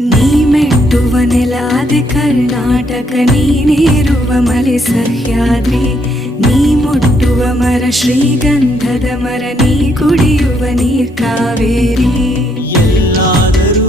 ನೀ ಮೆಟ್ಟುವ ನೆಲಾದೆ ಕರ್ನಾಟಕ, ನೀನೇರುವ ಮಲೆ ಸಹ್ಯಾದ್ರಿ, ನೀ ಮುಟ್ಟುವ ಮರ ಶ್ರೀಗಂಧದ ಮರ, ನೀ ಕುಡಿಯುವ ನೀರ್ ಕಾವೇರಿ. ಎಲ್ಲಾದರೂ